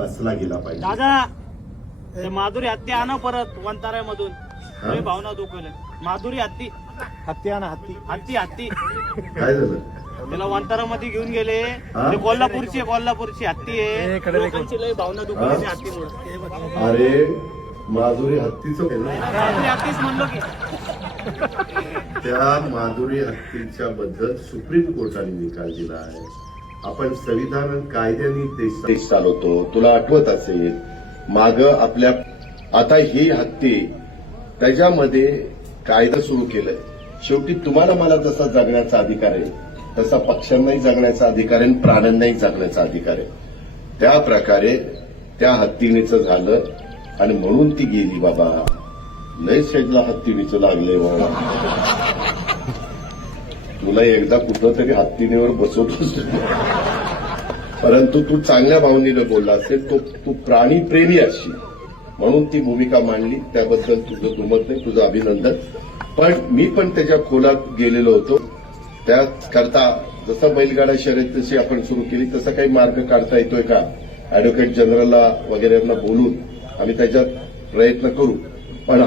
बसला गेला पाहिजे. दादा ते माधुरी हत्ती आणा परत वंताऱ्यामधून. लय भावना दुखवले. माधुरी हत्ती हत्ती आणा हत्ती. हत्ती हत्ती काय झालं? त्याला वंतारामध्ये घेऊन गेले. हा? ते कोल्हापूरची हत्ती आहे. लोकांची लय भावना दुखवली हा? हत्तीमुळे. अरे माधुरी हत्तीचं आहे ना? माधुरी हत्तीच म्हणलो की. त्या माधुरी हत्तीच्या बद्दल सुप्रीम कोर्टाने निकाल दिला आहे. आपण संविधान कायद्याने देश चालवतो. तुला आठवत असेल माग आपल्या आता ही हत्ती त्याच्यामध्ये कायदा सुरू केलाय. शेवटी तुम्हाला मला जसा जगण्याचा अधिकार आहे तसा पक्ष्यांनाही जगण्याचा अधिकार आहे आणि प्राण्यांनाही जगण्याचा अधिकार आहे. त्या प्रकारे त्या हत्तीनेच झालं आणि म्हणून ती गेली. बाबा लय शेजला हत्तीनेच लागले बाबा. तुला एकदा कुठं तरी हत्तीनेवर बसवतोस परंतु तू चांगल्या भावनेनं बोलला असेल. तू प्राणीप्रेमी असशील म्हणून ती भूमिका मांडली. त्याबद्दल तुझं दुमत नाही, तुझं अभिनंदन. पण मी पण त्याच्या खोलात गेलेलो होतो. त्याकरता जसं बैलगाडा शर्यत जशी आपण सुरू केली तसा काही मार्ग काढता येतोय का ऍडव्होकेट जनरलला वगैरेंना बोलून आम्ही त्याच्यात प्रयत्न करू. पण